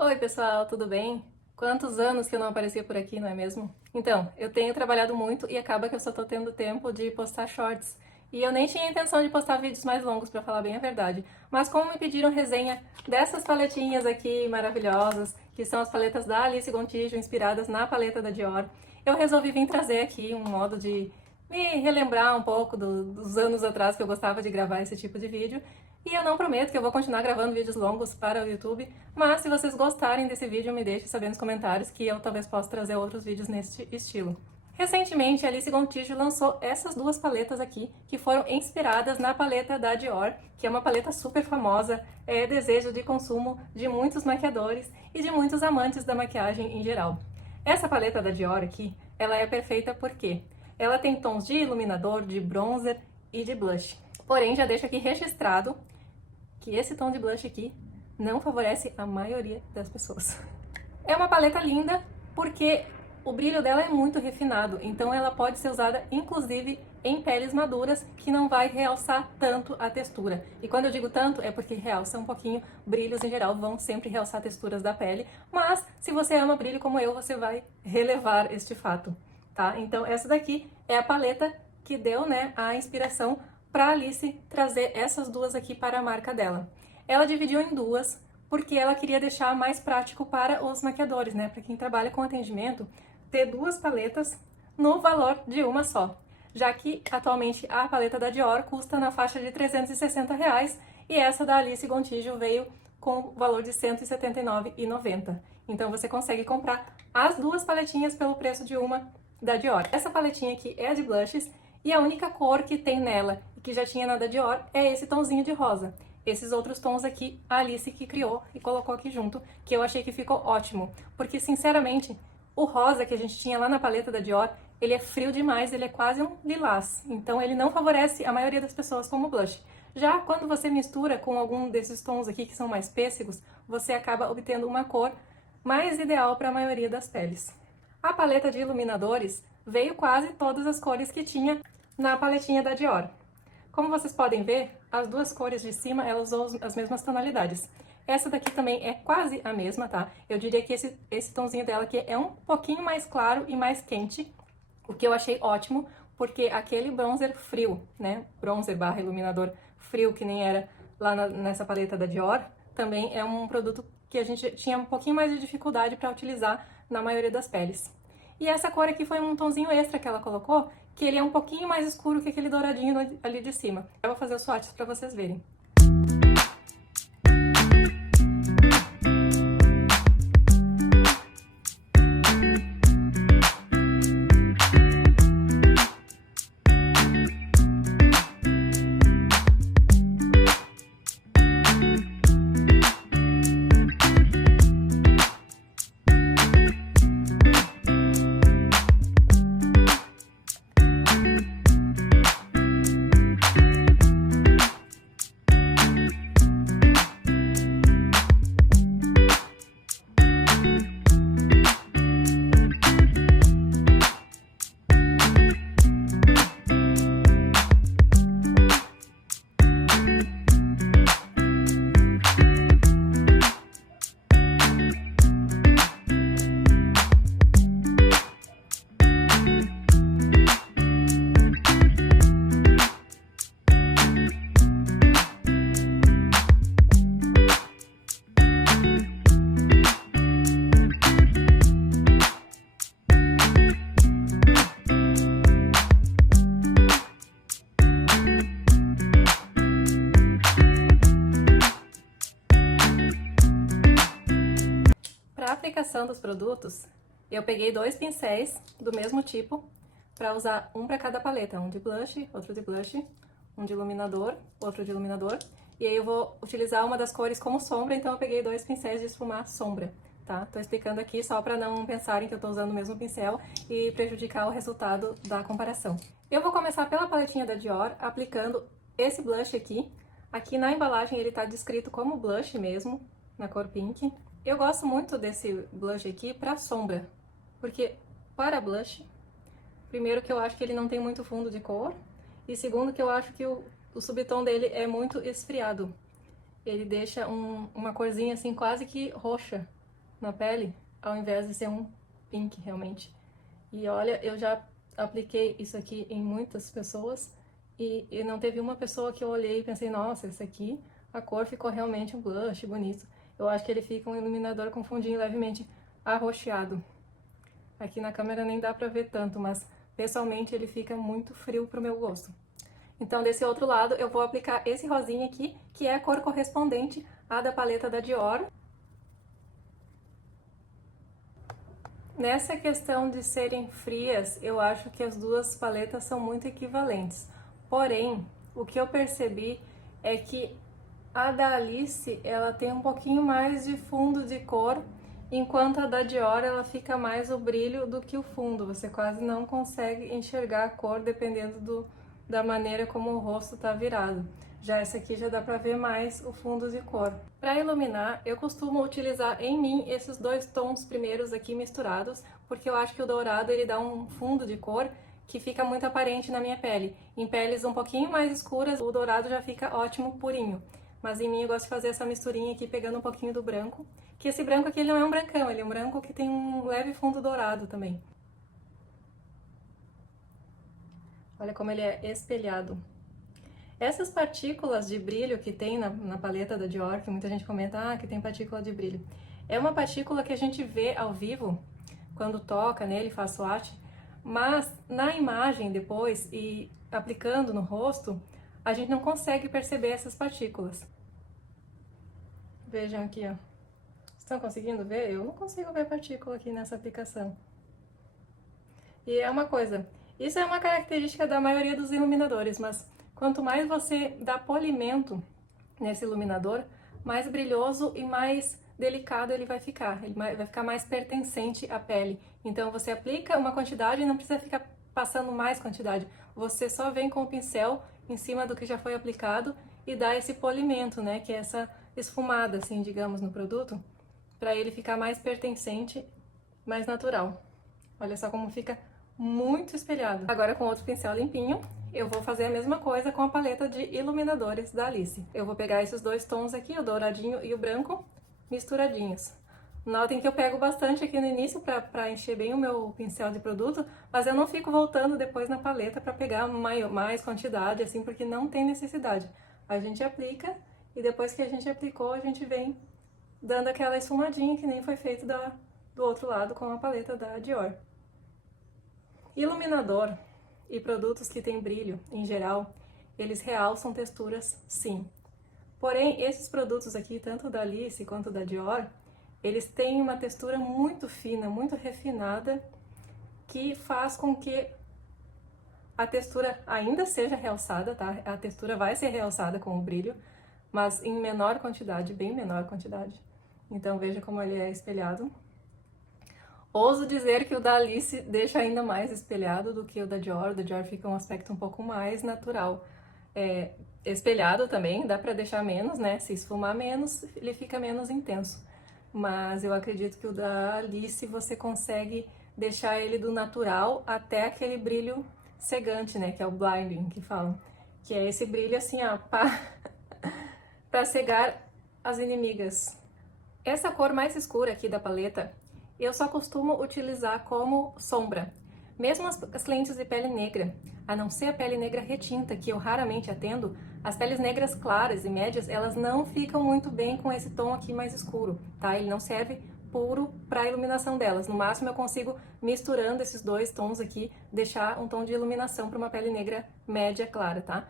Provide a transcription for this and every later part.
Oi pessoal, tudo bem? Quantos anos que eu não aparecia por aqui, não é mesmo? Então, eu tenho trabalhado muito e acaba que eu só tô tendo tempo de postar shorts. E eu nem tinha intenção de postar vídeos mais longos, pra falar bem a verdade. Mas como me pediram resenha dessas paletinhas aqui maravilhosas, que são as paletas da Alice Gontijo, inspiradas na paleta da Dior, eu resolvi vir trazer aqui um modo de me relembrar um pouco dos anos atrás que eu gostava de gravar esse tipo de vídeo. E eu não prometo que eu vou continuar gravando vídeos longos para o YouTube, mas se vocês gostarem desse vídeo, me deixem saber nos comentários que eu talvez possa trazer outros vídeos neste estilo. Recentemente, a Alice Gontijo lançou essas duas paletas aqui, que foram inspiradas na paleta da Dior, que é uma paleta super famosa, é desejo de consumo de muitos maquiadores e de muitos amantes da maquiagem em geral. Essa paleta da Dior aqui, ela é perfeita porque ela tem tons de iluminador, de bronzer e de blush. Porém, já deixo aqui registrado que esse tom de blush aqui não favorece a maioria das pessoas. É uma paleta linda porque o brilho dela é muito refinado, então ela pode ser usada inclusive em peles maduras, que não vai realçar tanto a textura. E quando eu digo tanto, é porque realça um pouquinho, brilhos em geral vão sempre realçar texturas da pele, mas se você ama brilho como eu, você vai relevar este fato, tá? Então essa daqui é a paleta que deu, né, a inspiração para Alice trazer essas duas aqui para a marca dela. Ela dividiu em duas, porque ela queria deixar mais prático para os maquiadores, né? Para quem trabalha com atendimento, ter duas paletas no valor de uma só. Já que atualmente a paleta da Dior custa na faixa de R$360 e essa da Alice Gontijo veio com o valor de R$179,90. Então você consegue comprar as duas paletinhas pelo preço de uma da Dior. Essa paletinha aqui é de blushes e a única cor que tem nela e que já tinha na da Dior é esse tomzinho de rosa. Esses outros tons aqui, a Alice que criou e colocou aqui junto, que eu achei que ficou ótimo. Porque, sinceramente, o rosa que a gente tinha lá na paleta da Dior, ele é frio demais, ele é quase um lilás. Então, ele não favorece a maioria das pessoas como blush. Já quando você mistura com algum desses tons aqui que são mais pêssegos, você acaba obtendo uma cor mais ideal para a maioria das peles. A paleta de iluminadores veio quase todas as cores que tinha na paletinha da Dior. Como vocês podem ver, as duas cores de cima, elas usam as mesmas tonalidades. Essa daqui também é quase a mesma, tá? Eu diria que esse tomzinho dela aqui é um pouquinho mais claro e mais quente, o que eu achei ótimo, porque aquele bronzer frio, né? Bronzer barra iluminador frio, que nem era lá nessa paleta da Dior, também é um produto que a gente tinha um pouquinho mais de dificuldade para utilizar na maioria das peles. E essa cor aqui foi um tonzinho extra que ela colocou, que ele é um pouquinho mais escuro que aquele douradinho ali de cima. Eu vou fazer os swatches para vocês verem. Para a aplicação dos produtos, eu peguei dois pincéis do mesmo tipo para usar um para cada paleta, um de blush, outro de blush, um de iluminador, outro de iluminador. E aí eu vou utilizar uma das cores como sombra, então eu peguei dois pincéis de esfumar sombra, tá? Tô explicando aqui só para não pensarem que eu tô usando o mesmo pincel e prejudicar o resultado da comparação. Eu vou começar pela paletinha da Dior, aplicando esse blush aqui. Aqui na embalagem ele tá descrito como blush mesmo, na cor pink. Eu gosto muito desse blush aqui pra sombra, porque para blush, primeiro que eu acho que ele não tem muito fundo de cor, e segundo que eu acho que o subtom dele é muito esfriado. Ele deixa uma corzinha assim quase que roxa na pele, ao invés de ser um pink realmente. E olha, eu já apliquei isso aqui em muitas pessoas e não teve uma pessoa que eu olhei e pensei, nossa, esse aqui, a cor ficou realmente um blush bonito. Eu acho que ele fica um iluminador com fundinho levemente arroxeado. Aqui na câmera nem dá pra ver tanto, mas pessoalmente ele fica muito frio pro meu gosto. Então, desse outro lado, eu vou aplicar esse rosinha aqui, que é a cor correspondente à da paleta da Dior. Nessa questão de serem frias, eu acho que as duas paletas são muito equivalentes. Porém, o que eu percebi é que a da Alice, ela tem um pouquinho mais de fundo de cor, enquanto a da Dior, ela fica mais o brilho do que o fundo. Você quase não consegue enxergar a cor dependendo da maneira como o rosto está virado. Já essa aqui já dá para ver mais o fundo de cor. Para iluminar, eu costumo utilizar em mim esses dois tons primeiros aqui misturados, porque eu acho que o dourado ele dá um fundo de cor que fica muito aparente na minha pele. Em peles um pouquinho mais escuras, o dourado já fica ótimo purinho. Mas em mim eu gosto de fazer essa misturinha aqui, pegando um pouquinho do branco. Que esse branco aqui ele não é um brancão, ele é um branco que tem um leve fundo dourado também. Olha como ele é espelhado. Essas partículas de brilho que tem na paleta da Dior, que muita gente comenta, que tem partícula de brilho. É uma partícula que a gente vê ao vivo, quando toca nele, faz swatch, mas na imagem depois e aplicando no rosto, a gente não consegue perceber essas partículas. Vejam aqui, ó. Estão conseguindo ver? Eu não consigo ver partícula aqui nessa aplicação. E é uma coisa, isso é uma característica da maioria dos iluminadores, mas quanto mais você dá polimento nesse iluminador, mais brilhoso e mais delicado ele vai ficar. Ele vai ficar mais pertencente à pele. Então você aplica uma quantidade e não precisa ficar passando mais quantidade. Você só vem com o pincel em cima do que já foi aplicado e dá esse polimento, né? Que é essa esfumada, assim, digamos, no produto, para ele ficar mais pertencente, mais natural. Olha só como fica muito espelhado. Agora com outro pincel limpinho, eu vou fazer a mesma coisa com a paleta de iluminadores da Alice. Eu vou pegar esses dois tons aqui, o douradinho e o branco, misturadinhos. Notem que eu pego bastante aqui no início para encher bem o meu pincel de produto, mas eu não fico voltando depois na paleta para pegar mais quantidade, assim, porque não tem necessidade. A gente aplica e depois que a gente aplicou, a gente vem dando aquela esfumadinha que nem foi feito do outro lado com a paleta da Dior. Iluminador e produtos que têm brilho, em geral, eles realçam texturas, sim. Porém, esses produtos aqui, tanto da Alice quanto da Dior, eles têm uma textura muito fina, muito refinada, que faz com que a textura ainda seja realçada, tá? A textura vai ser realçada com o brilho, mas em menor quantidade, bem menor quantidade. Então veja como ele é espelhado. Ouso dizer que o da Alice deixa ainda mais espelhado do que o da Dior. O da Dior fica um aspecto um pouco mais natural. Espelhado também, dá pra deixar menos, né? Se esfumar menos, ele fica menos intenso. Mas eu acredito que o da Alice você consegue deixar ele do natural até aquele brilho cegante, né? Que é o blinding, que falam. Que é esse brilho assim, ó, pra cegar as inimigas. Essa cor mais escura aqui da paleta, eu só costumo utilizar como sombra. Mesmo as lentes de pele negra, a não ser a pele negra retinta, que eu raramente atendo, as peles negras claras e médias, elas não ficam muito bem com esse tom aqui mais escuro, tá? Ele não serve puro para a iluminação delas. No máximo eu consigo, misturando esses dois tons aqui, deixar um tom de iluminação para uma pele negra média clara, tá?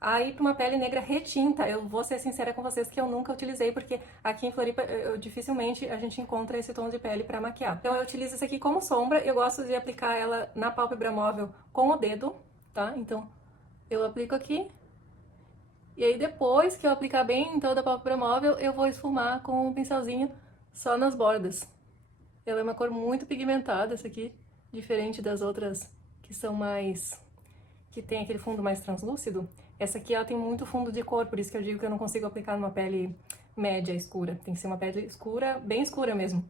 Aí, para uma pele negra retinta, eu vou ser sincera com vocês que eu nunca utilizei, porque aqui em Floripa dificilmente a gente encontra esse tom de pele para maquiar. Então eu utilizo esse aqui como sombra, eu gosto de aplicar ela na pálpebra móvel com o dedo, tá? Então eu aplico aqui, e aí depois que eu aplicar bem em toda a pálpebra móvel, eu vou esfumar com um pincelzinho só nas bordas. Ela é uma cor muito pigmentada, essa aqui, diferente das outras que são mais... que tem aquele fundo mais translúcido. Essa aqui ela tem muito fundo de cor, por isso que eu digo que eu não consigo aplicar numa pele média escura. Tem que ser uma pele escura, bem escura mesmo.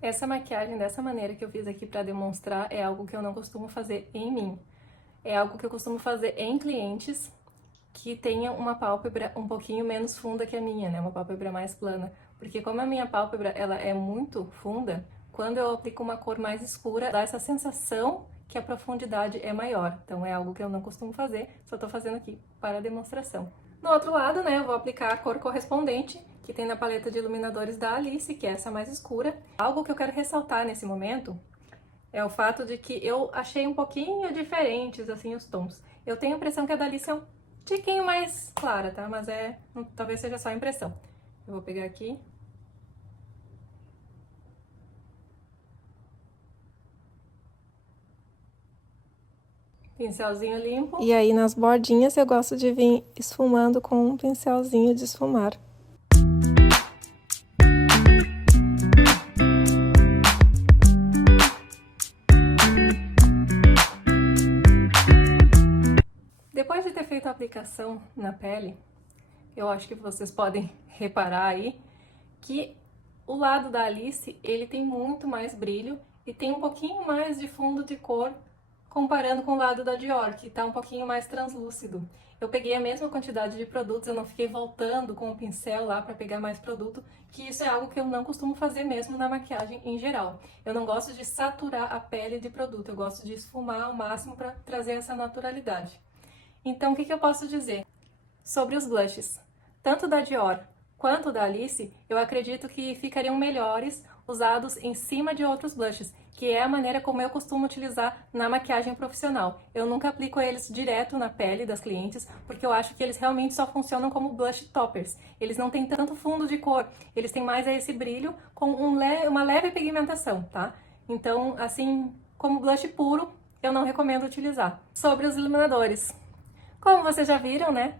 Essa maquiagem dessa maneira que eu fiz aqui pra demonstrar é algo que eu não costumo fazer em mim. é algo que eu costumo fazer em clientes que tenham uma pálpebra um pouquinho menos funda que a minha, né? Uma pálpebra mais plana. Porque como a minha pálpebra, ela é muito funda, quando eu aplico uma cor mais escura, dá essa sensação que a profundidade é maior. Então é algo que eu não costumo fazer, só tô fazendo aqui para demonstração. No outro lado, né, eu vou aplicar a cor correspondente, que tem na paleta de iluminadores da Alice, que é essa mais escura. Algo que eu quero ressaltar nesse momento é o fato de que eu achei um pouquinho diferentes, assim, os tons. Eu tenho a impressão que a da Alice é um tiquinho mais clara, tá? Mas talvez seja só impressão. Eu vou pegar aqui. Pincelzinho limpo. E aí, nas bordinhas, eu gosto de vir esfumando com um pincelzinho de esfumar. Depois de ter feito a aplicação na pele, eu acho que vocês podem reparar aí que o lado da Alice, ele tem muito mais brilho e tem um pouquinho mais de fundo de cor comparando com o lado da Dior, que tá um pouquinho mais translúcido. Eu peguei a mesma quantidade de produtos, eu não fiquei voltando com o pincel lá para pegar mais produto, que isso é algo que eu não costumo fazer mesmo na maquiagem em geral. Eu não gosto de saturar a pele de produto, eu gosto de esfumar ao máximo para trazer essa naturalidade. Então, o que eu posso dizer sobre os blushes? Tanto da Dior quanto da Alice, eu acredito que ficariam melhores usados em cima de outros blushes, que é a maneira como eu costumo utilizar na maquiagem profissional. Eu nunca aplico eles direto na pele das clientes, porque eu acho que eles realmente só funcionam como blush toppers. Eles não têm tanto fundo de cor, eles têm mais esse brilho com uma leve pigmentação, tá? Então, assim, como blush puro, eu não recomendo utilizar. Sobre os iluminadores. Como vocês já viram, né?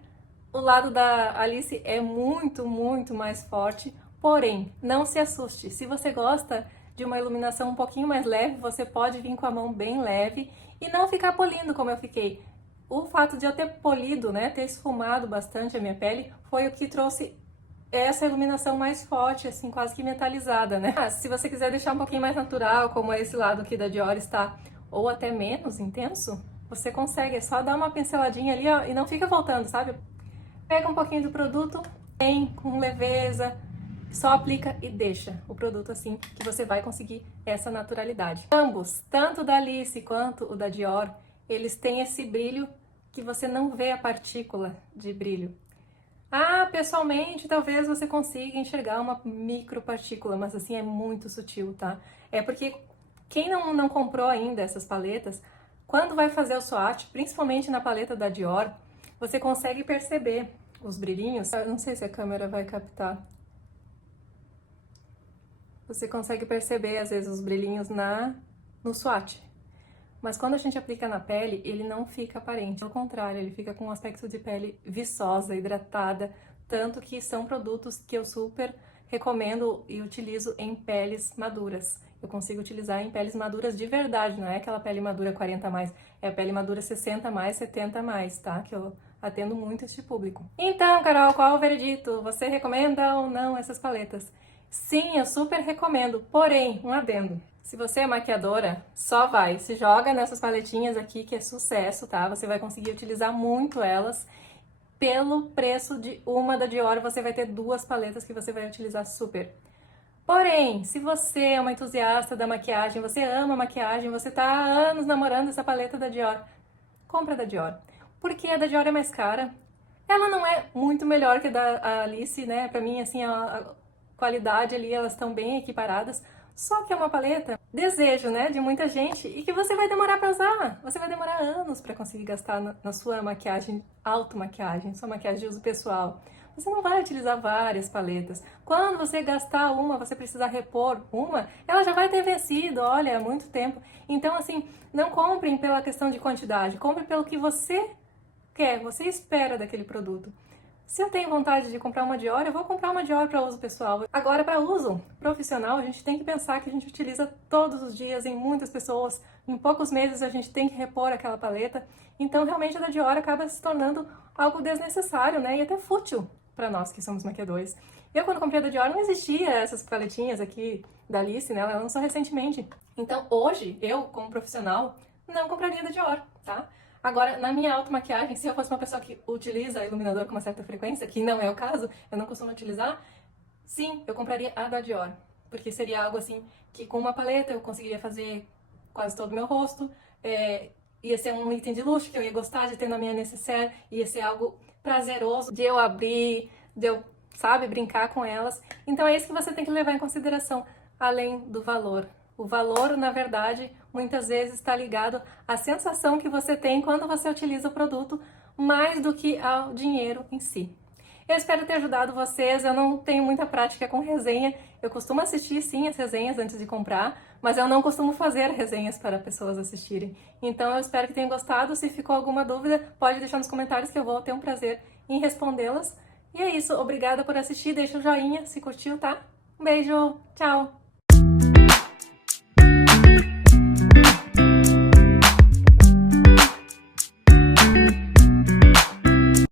O lado da Alice é muito, muito mais forte, porém, não se assuste. Se você gosta de uma iluminação um pouquinho mais leve, você pode vir com a mão bem leve e não ficar polindo como eu fiquei. O fato de eu ter polido, né, ter esfumado bastante a minha pele, foi o que trouxe essa iluminação mais forte, assim, quase que metalizada, né? Mas, se você quiser deixar um pouquinho mais natural, como esse lado aqui da Dior está, ou até menos intenso, você consegue, é só dar uma pinceladinha ali, ó, e não fica voltando, sabe? Pega um pouquinho do produto, vem com leveza, só aplica e deixa o produto assim, que você vai conseguir essa naturalidade. Ambos, tanto o da Alice quanto o da Dior, eles têm esse brilho que você não vê a partícula de brilho. Ah, pessoalmente, talvez você consiga enxergar uma micropartícula, mas assim, é muito sutil, tá? É porque quem não comprou ainda essas paletas, quando vai fazer o swatch, principalmente na paleta da Dior, você consegue perceber os brilhinhos. Eu não sei se a câmera vai captar. Você consegue perceber, às vezes, os brilhinhos no swatch. Mas quando a gente aplica na pele, ele não fica aparente. Pelo contrário, ele fica com um aspecto de pele viçosa, hidratada. Tanto que são produtos que eu super recomendo e utilizo em peles maduras. Eu consigo utilizar em peles maduras de verdade, não é aquela pele madura 40+, é a pele madura 60+, 70+, tá? Que eu atendo muito este público. Então, Carol, qual é o veredito? Você recomenda ou não essas paletas? Sim, eu super recomendo, porém, um adendo. Se você é maquiadora, só vai, se joga nessas paletinhas aqui que é sucesso, tá? Você vai conseguir utilizar muito elas. Pelo preço de uma da Dior, você vai ter 2 paletas que você vai utilizar super. Porém, se você é uma entusiasta da maquiagem, você ama maquiagem, você tá há anos namorando essa paleta da Dior, compra da Dior. Porque a da Dior é mais cara. Ela não é muito melhor que a da Alice, né? Pra mim, assim, a qualidade ali, elas estão bem equiparadas. Só que é uma paleta, desejo, né, de muita gente e que você vai demorar pra usar. Você vai demorar anos pra conseguir gastar na sua maquiagem, automaquiagem, sua maquiagem de uso pessoal. Você não vai utilizar várias paletas. Quando você gastar uma, você precisar repor uma, ela já vai ter vencido, olha, há muito tempo. Então, assim, não comprem pela questão de quantidade, compre pelo que você quer, você espera daquele produto. Se eu tenho vontade de comprar uma Dior, eu vou comprar uma Dior para uso pessoal. Agora, para uso profissional, a gente tem que pensar que a gente utiliza todos os dias em muitas pessoas. Em poucos meses a gente tem que repor aquela paleta. Então, realmente, a da Dior acaba se tornando algo desnecessário, né? E até fútil para nós que somos maquiadores. Eu, quando comprei a da Dior, não existia essas paletinhas aqui da Alice, né? Ela lançou recentemente. Então, hoje, eu, como profissional, não compraria da Dior, tá? Agora, na minha automaquiagem, se eu fosse uma pessoa que utiliza iluminador com uma certa frequência, que não é o caso, eu não costumo utilizar, sim, eu compraria a da Dior. Porque seria algo assim que com uma paleta eu conseguiria fazer quase todo o meu rosto. Ia ser um item de luxo que eu ia gostar de ter na minha necessaire, ia ser algo prazeroso de eu abrir, de eu, sabe, brincar com elas. Então é isso que você tem que levar em consideração, além do valor. O valor, na verdade, muitas vezes está ligado à sensação que você tem quando você utiliza o produto, mais do que ao dinheiro em si. Eu espero ter ajudado vocês. Eu não tenho muita prática com resenha. Eu costumo assistir sim as resenhas antes de comprar, mas eu não costumo fazer resenhas para pessoas assistirem. Então eu espero que tenham gostado. Se ficou alguma dúvida, pode deixar nos comentários que eu vou ter um prazer em respondê-las. E é isso. Obrigada por assistir. Deixa o joinha se curtiu, tá? Um beijo. Tchau.